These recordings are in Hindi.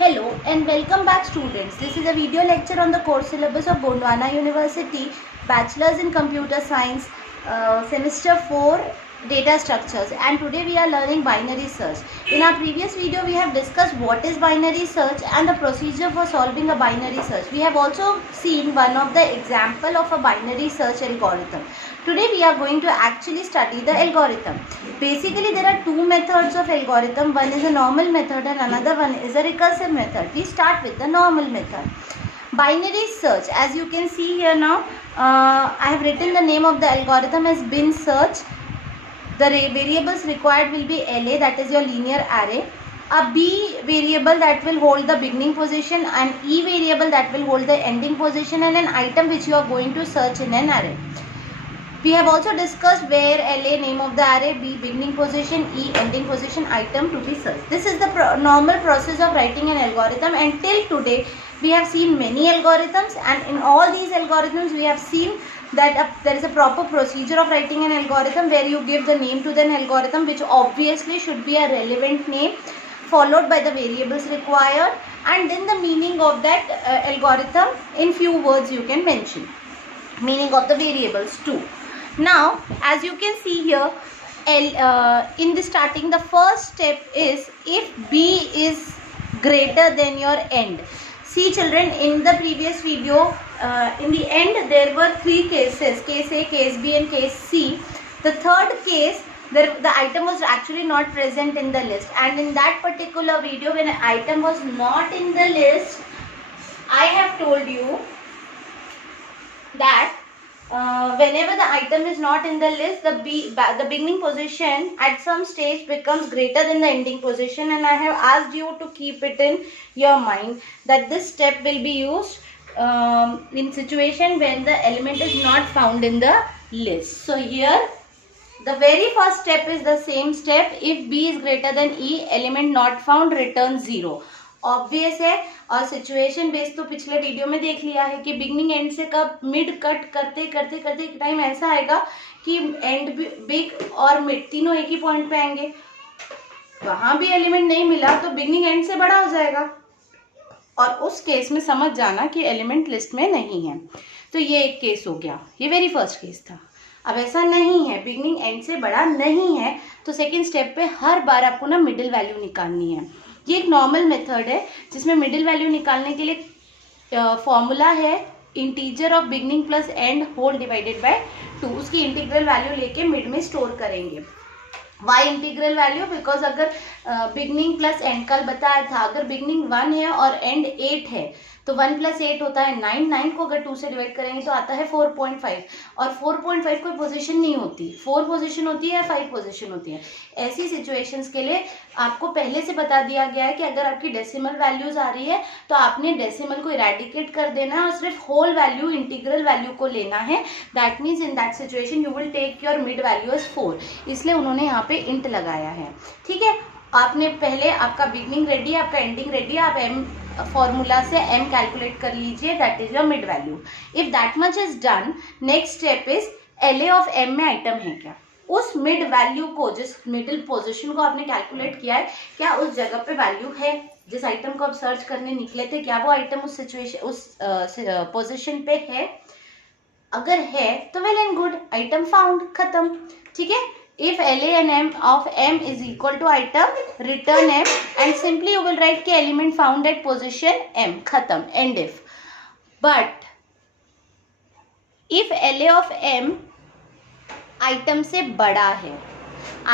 Hello and welcome back students. This is a video lecture on the course syllabus of Gondwana University, Bachelor's in Computer Science, Semester 4, Data Structures, and today we are learning binary search. In our previous video we have discussed what is binary search and the procedure for solving a binary search. We have also seen one of the example of a binary search algorithm. Today we are going to actually study the algorithm. Basically there are two methods of algorithm. One is a normal method and another one is a recursive method. We start with the normal method. Binary search, as you can see here now, I have written the name of the algorithm as bin search. The variables required will be LA, that is your linear array, a B variable that will hold the beginning position, and E variable that will hold the ending position, and an item which you are going to search in an array. We have also discussed where LA name of the array, B beginning position, E ending position, item to be searched. This is the normal process of writing an algorithm, and till today we have seen many algorithms, and in all these algorithms we have seen that there is a proper procedure of writing an algorithm where you give the name to the algorithm, which obviously should be a relevant name, followed by the variables required, and then the meaning of that algorithm in few words you can mention. Meaning of the variables too. Now, as you can see here, in the starting, the first step is if B is greater than your end. See children, in the previous video, in the end there were three cases, case A, case B and case C. The third case, the item was actually not present in the list, and in that particular video when an item was not in the list, I have told you that whenever the item is not in the list, the beginning position at some stage becomes greater than the ending position, and I have asked you to keep it in your mind that this step will be used in situation when the element is not found in the list. So here the very first step is the same step. If B is greater than E, element not found, return 0. Obvious है, और सिचुएशन बेस्ड तो पिछले वीडियो में देख लिया है कि बिगनिंग एंड से कब मिड कट करते करते करते एक टाइम ऐसा आएगा कि एंड बिग और मिड तीनों एक ही पॉइंट पे आएंगे, वहां भी एलिमेंट नहीं मिला तो बिगनिंग एंड से बड़ा हो जाएगा, और उस केस में समझ जाना कि एलिमेंट लिस्ट में नहीं है. तो ये एक केस हो गया, ये वेरी फर्स्ट केस था. अब ऐसा नहीं है, बिगनिंग एंड से बड़ा नहीं है, तो सेकेंड स्टेप पे हर बार आपको ना मिडिल वैल्यू निकालनी है. ये एक नॉर्मल मेथड है जिसमें मिडिल वैल्यू निकालने के लिए फॉर्मूला है integer of beginning plus end whole divided by 2. उसकी इंटीग्रल वैल्यू लेके मिड में स्टोर करेंगे. Why integral value? बिकॉज अगर बिगनिंग प्लस एंड कल बताया था, अगर बिगनिंग 1 है और एंड 8 है तो 1 + 8 होता है 9. 9 को अगर 2 से डिवाइड करेंगे तो आता है 4.5, और 4.5 कोई पोजीशन नहीं होती, 4 पोजीशन होती है या 5 पोजीशन होती है. ऐसी सिचुएशंस के लिए आपको पहले से बता दिया गया है कि अगर आपकी डेसिमल वैल्यूज आ रही है तो आपने डेसिमल को इरेडिकेट कर देना है और सिर्फ होल वैल्यू, इंटीग्रल वैल्यू को लेना है. That means in that situation you will take your mid value as 4. इसलिए उन्होंने यहाँ पे इंट लगाया है. ठीक है, आपने पहले आपका बिगनिंग रेडी है, आपका एंडिंग रेडी है, आप एम फॉर्मूला से m कैलकुलेट कर लीजिए, that is your mid value. If that much is done, next step is LA of m में आइटम है क्या, उस मिड वैल्यू को, जिस मिडिल पोजीशन को आपने कैलकुलेट किया है, क्या उस जगह पे वैल्यू है, जिस आइटम को आप सर्च करने निकले थे, क्या वो आइटम उस सिचुएशन, उस पोजीशन पे है. अगर है तो well and good, item found, खत्म. ठीक है. If LA and M of M is equal to item, return M, and simply you will write कि element found at position M, खत्म, end if. But if LA of M item से बड़ा है,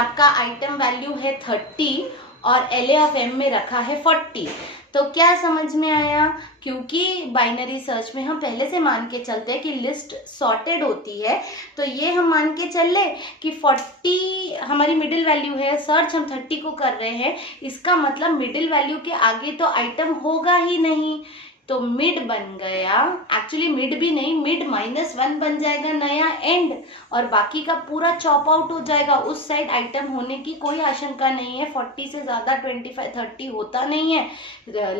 आपका आइटम वैल्यू है 30 और LA of M में रखा है 40, तो क्या समझ में आया? क्योंकि बाइनरी सर्च में हम पहले से मान के चलते हैं कि लिस्ट सॉर्टेड होती है, तो ये हम मान के चल ले कि 40 हमारी मिडिल वैल्यू है, सर्च हम 30 को कर रहे हैं, इसका मतलब मिडिल वैल्यू के आगे तो आइटम होगा ही नहीं, तो मिड बन गया. एक्चुअली मिड भी नहीं, मिड -1 बन जाएगा नया एंड, और बाकी का पूरा चॉप आउट हो जाएगा. उस साइड आइटम होने की कोई आशंका नहीं है, 40 से ज़्यादा 25, 30 होता नहीं है.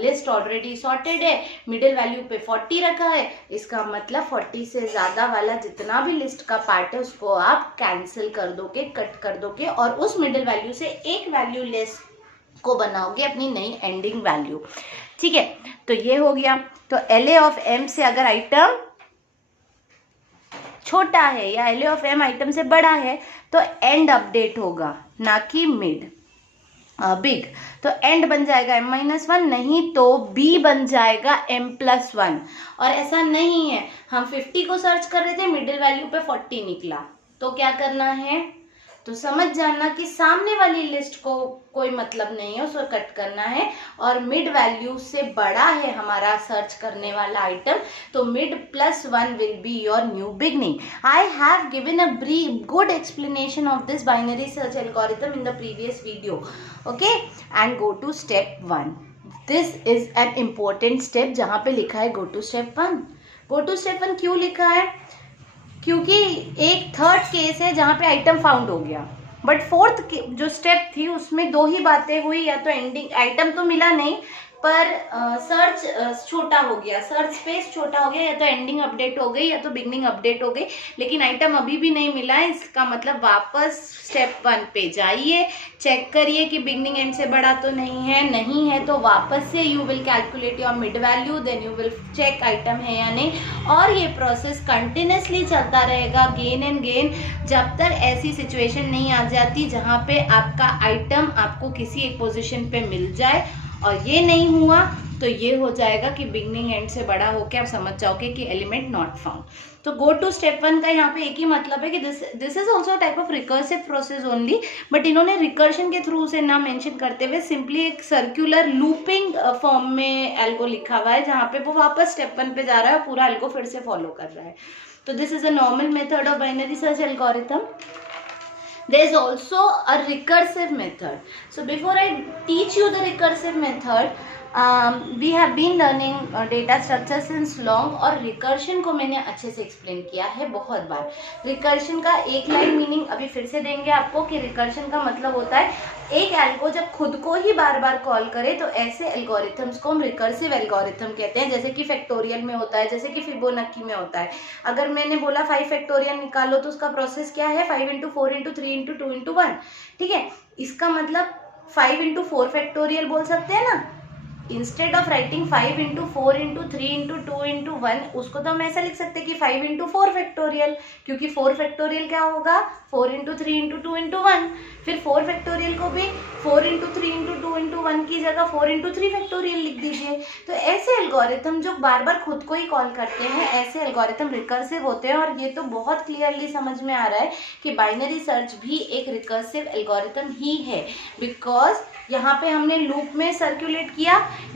लिस्ट ऑलरेडी सॉर्टेड है, मिडिल वैल्यू पे 40 रखा है, इसका मतलब 40 से ज़्यादा वाला जितना भी लिस्ट का पार्ट है उसको आप कैंसिल कर दोगे, कट कर दोगे, और उस मिडिल वैल्यू से एक वैल्यू लेस को बनाओगे अपनी नई एंडिंग वैल्यू। ठीक है, तो ये हो गया। तो LA ऑफ M से अगर आइटम छोटा है या LA ऑफ M आइटम से बड़ा है तो एंड अपडेट होगा, ना कि मिड बिग। तो एंड बन जाएगा M-1, नहीं तो B बन जाएगा M+1। और ऐसा नहीं है, हम 50 को सर्च कर रहे थे, मिडिल वैल्यू पे 40 निकला, तो क्या करना है, तो समझ जाना कि सामने वाली लिस्ट को कोई मतलब नहीं है, उसको कट करना है। और मिड वैल्यू से बड़ा है हमारा सर्च करने वाला आइटम, तो mid+1 will be your new beginning. I have given a brief good explanation of this binary search algorithm in the previous video, okay. And go to step 1। This is an important step, जहां पे लिखा है go to step 1। Go to step 1 क्यों लिखा है, क्योंकि एक थर्ड केस है जहाँ पे आइटम फाउंड हो गया, बट फोर्थ जो स्टेप थी उसमें दो ही बातें हुई, या तो एंडिंग आइटम तो मिला नहीं पर सर्च छोटा हो गया, सर्च स्पेस छोटा हो गया, या तो एंडिंग अपडेट हो गई या तो बिगनिंग अपडेट हो गई, लेकिन आइटम अभी भी नहीं मिला है। इसका मतलब वापस स्टेप 1 पे जाइए, चेक करिए कि बिगनिंग एंड से बड़ा तो नहीं है तो वापस से you will calculate your mid value, then you will check item है या नहीं, और ये प्रोसेस कंटिन्यूसली चलता रहेगा गेन एंड गेन, जब तक ऐसी सिचुएशन नहीं आ जाती जहाँ पे आपका आइटम आपको किसी एक पोजिशन पे मिल जाए। और ये नहीं हुआ तो ये हो जाएगा कि बिगनिंग एंड से बड़ा होके आप समझ जाओगे कि एलिमेंट नॉट फाउंड। तो गो टू स्टेप 1 का यहाँ पे एक ही मतलब है कि this is also type of recursive process only, but इन्होंने रिकर्शन के थ्रू से ना मेंशन करते हुए सिंपली एक सर्कुलर लूपिंग फॉर्म में एल्गो लिखा हुआ है, जहाँ पे वो वापस स्टेप 1 पे जा रहा है और पूरा एल्गो फिर से फॉलो कर रहा है। तो this is a normal method of binary search algorithm. There is also a recursive method. So before I teach you the recursive method, we have been learning data structure since long, और recursion को मैंने अच्छे से explain किया है बहुत बार. recursion का एक लाइन मीनिंग अभी फिर से देंगे आपको कि recursion का मतलब होता है एक एल्गो जब खुद को ही बार बार कॉल करे, तो ऐसे एल्गोरिथम्स को हम रिकर्सिव एल्गोरिथम कहते हैं. जैसे कि फैक्टोरियल में होता है, जैसे कि फिबोनाची में होता है. अगर मैंने बोला 5 फैक्टोरियल निकालो तो उसका प्रोसेस क्या है, 5 × 4 × 3 × 2 × 1. ठीक है, इसका मतलब 5 × 4 फैक्टोरियल बोल सकते हैं ना. इंस्टेड ऑफ राइटिंग 5 × 4 × 3 × 2 × 1, उसको तो हम ऐसा लिख सकते हैं कि 5 × 4 फैक्टोरियल, क्योंकि 4 फैक्टोरियल क्या होगा, 4 × 3 × 2 × 1. फिर 4 फैक्टोरियल को भी 4 × 3 × 2 × 1 की जगह 4 × 3 फैक्टोरियल लिख दीजिए. तो ऐसे एल्गोरिथम जो बार बार खुद को ही कॉल करते हैं, ऐसे एल्गोरिथम रिकर्सिव होते हैं. और ये तो बहुत क्लियरली समझ में आ रहा है कि बाइनरी सर्च भी एक रिकर्सिव एल्गोरिथम ही है, बिकॉज यहाँ पे हमने लूप में सर्कुलेट किया,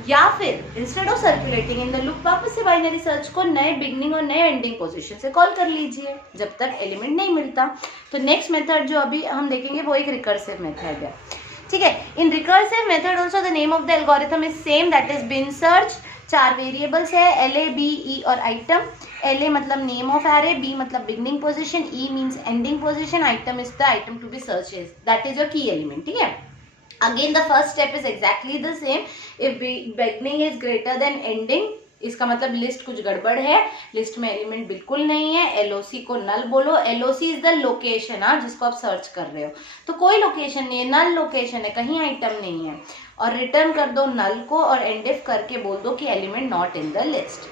या फिर instead of circulating in the loop वापस से बाइनरी सर्च को नए बिगनिंग और नए एंडिंग पोजीशन से कॉल कर लीजिए जब तक एलिमेंट नहीं मिलता. तो नेक्स्ट मेथड जो अभी हम देखेंगे वो एक रिकर्सिव मेथड है. ठीक है, in recursive method also the name of the algorithm is same, that is bin search. 4 variables है, LA, B, E और आइटम. LA मतलब नेम ऑफ एरे, B मतलब beginning position, E means ending position, item is the item to be search, that is your key element. ठीक है, again the first step is exactly the same. if beginning is greater than ending, इसका मतलब लिस्ट कुछ गड़बड़ है, लिस्ट में एलिमेंट बिल्कुल नहीं है. LOC को नल बोलो. LOC इज द लोकेशन, जिसको आप सर्च कर रहे हो. तो कोई लोकेशन नहीं है, नल लोकेशन है, कहीं आइटम नहीं है. और रिटर्न कर दो नल को और एंडिफ करके बोल दो कि element not in the list.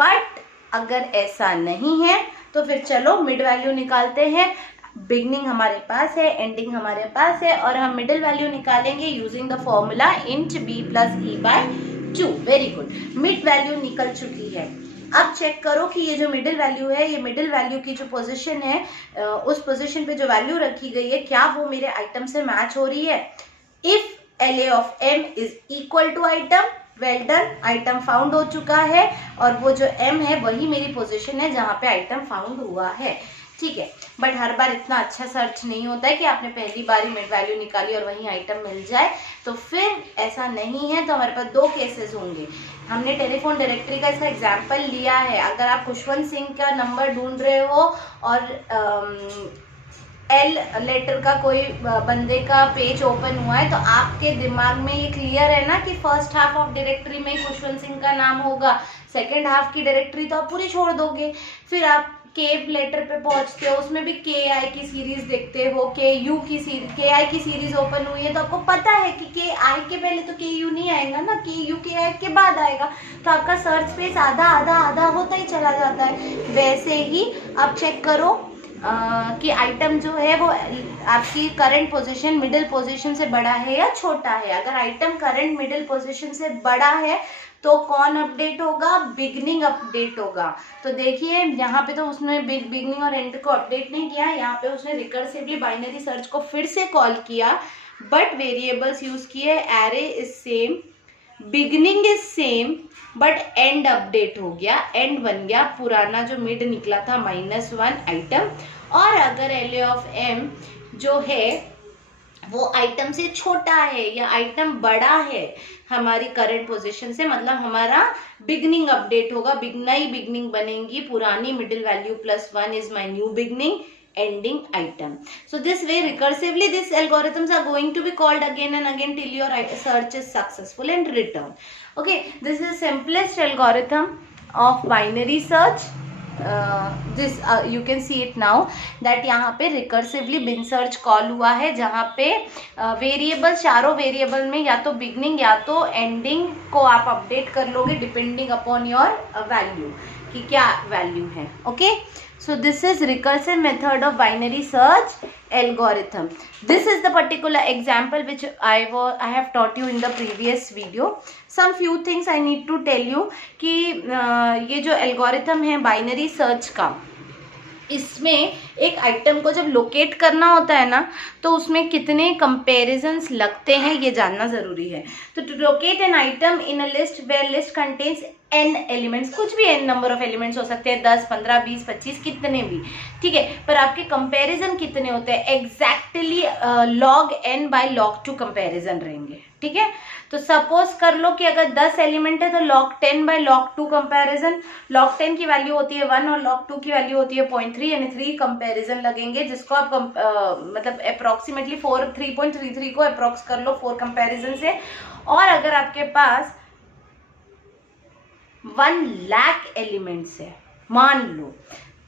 But अगर ऐसा नहीं है तो फिर चलो मिड वैल्यू निकालते हैं. बिगनिंग हमारे पास है, एंडिंग हमारे पास है, और हम मिडिल वैल्यू निकालेंगे using the formula int b + e/2. Very good, mid value निकल चुकी है. अब चेक करो कि ये जो मिडिल वैल्यू है, ये मिडिल वैल्यू की जो पोजीशन है, उस पोजीशन पे जो वैल्यू रखी गई है, क्या वो मेरे आइटम से मैच हो रही है. If LA of M is equal to item, well done, item found हो चुका है, और वो जो M है वही मेरी पोजीशन है जहाँ पे आइटम फाउंड हुआ है. ठीक है, बट हर बार इतना अच्छा सर्च नहीं होता है कि आपने पहली बार ही मिड वैल्यू निकाली और वहीं आइटम मिल जाए. तो फिर ऐसा नहीं है, तो हमारे पास 2 केसेस होंगे. हमने टेलीफोन डायरेक्टरी का इसका एग्जाम्पल लिया है. अगर आप खुशवंत सिंह का नंबर ढूंढ रहे हो और L लेटर का कोई बंदे का पेज ओपन हुआ है, तो आपके दिमाग में ये क्लियर है ना कि फर्स्ट हाफ ऑफ डायरेक्टरी में खुशवंत सिंह का नाम होगा, सेकेंड हाफ की डायरेक्टरी तो आप पूरी छोड़ दोगे. फिर आप के लेटर पे पहुंचते हो उसमें भी के आई की सीरीज देखते हो, के यू की सीरीज, के आई की सीरीज ओपन हुई है तो आपको पता है कि के आई के पहले तो के यू नहीं आएगा ना, के यू के आई के बाद आएगा, तो आपका सर्च स्पेस आधा आधा आधा होता ही चला जाता है। वैसे ही आप चेक करो कि आइटम जो है वो आपकी करंट पोजीशन मिडिल पोजीशन से बड़ा है या छोटा है। अगर आइटम करंट मिडिल पोजीशन से बड़ा है तो कौन अपडेट होगा, बिगनिंग अपडेट होगा। तो देखिए यहाँ पे तो उसने बिगनिंग और एंड को अपडेट नहीं किया, यहाँ पे उसने रिकर्सिवली बाइनरी सर्च को फिर से कॉल किया बट वेरिएबल्स यूज किए, array is same, beginning is same but and update हो गया, एंड बन गया पुराना जो मिड निकला था -1 आइटम। और अगर एल ऑफ एम जो है वो आइटम से छोटा है या आइटम बड़ा है हमारी करंट पोजीशन से, मतलब हमारा बिगनिंग अपडेट होगा, नई बिगनिंग बनेगी, पुरानी middle value +1 is my new beginning ending item. So this way recursively these algorithms are going to be called again and again till your search is successful and return. Okay, this is simplest algorithm of binary search. This you can see it now that यहाँ पे रिकर्सिवली बिन सर्च कॉल हुआ है जहाँ पे वेरिएबल, चारों वेरिएबल में या तो बिगनिंग या तो एंडिंग को आप अपडेट कर लोगे डिपेंडिंग अपॉन योर वैल्यू कि क्या वैल्यू है। Okay, so this is recursive method of binary search algorithm. This is the particular example which I have taught you in the previous video. Some few things I need to tell you कि ये जो algorithm है binary search का, इसमें एक आइटम को जब लोकेट करना होता है ना तो उसमें कितने कंपैरिजंस लगते हैं ये जानना ज़रूरी है। तो to locate an item in a list where list contains n elements, कुछ भी n नंबर ऑफ एलिमेंट्स हो सकते हैं, 10, 15, 20, 25 कितने भी, ठीक है, पर आपके कंपैरिजन कितने होते हैं, exactly log n by log 2 comparison रहेंगे। ठीक है, तो सपोज कर लो कि अगर 10 एलिमेंट है तो log 10 by log 2 comparison, log 10 की वैल्यू होती है 1 और log 2 की वैल्यू होती है 0.3, यानी 3 कंपैरिजन लगेंगे जिसको आप मतलब अप्रोक्सीमेटली 3.33 को अप्रोक्स कर लो 4 कंपैरिजन से। और अगर आपके पास 1 लाख एलिमेंट्स है मान लो,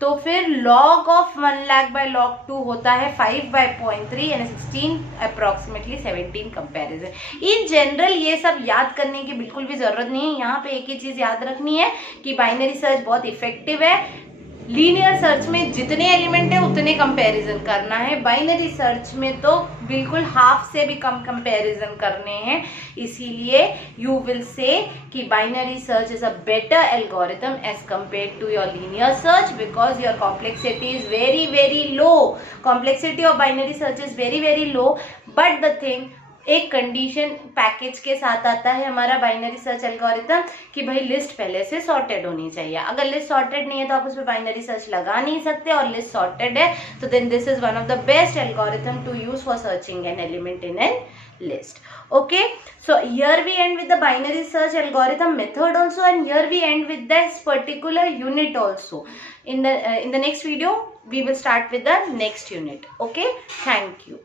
तो फिर log of 1 lakh by log 2 होता है 5 बाय 0.3 यानी 16 अप्रोक्सीमेटली 17 कंपैरिजन। इन जनरल ये सब याद करने की बिल्कुल भी जरूरत नहीं है। यहाँ पे एक ही चीज याद रखनी है कि बाइनरी सर्च बहुत इफेक्टिव है। लीनियर सर्च में जितने एलिमेंट है उतने कंपैरिजन करना है, बाइनरी सर्च में तो बिल्कुल हाफ से भी कम कंपैरिजन करने हैं। इसीलिए यू विल से कि binary search is a better algorithm as compare to your linear search because your complexity is very very low. Complexity of binary search is very very low, but the thing एक कंडीशन पैकेज के साथ आता है हमारा बाइनरी सर्च एल्गोरिथम कि भाई लिस्ट पहले से सॉर्टेड होनी चाहिए। अगर लिस्ट सॉर्टेड नहीं है तो आप उसमें बाइनरी सर्च लगा नहीं सकते, और लिस्ट सॉर्टेड है तो then this is one of the best algorithm to use for searching an element in an list. Okay, so here we end with the binary search algorithm method also, and here we end with this particular unit also. In the next video we will start with the next unit. Okay, thank you.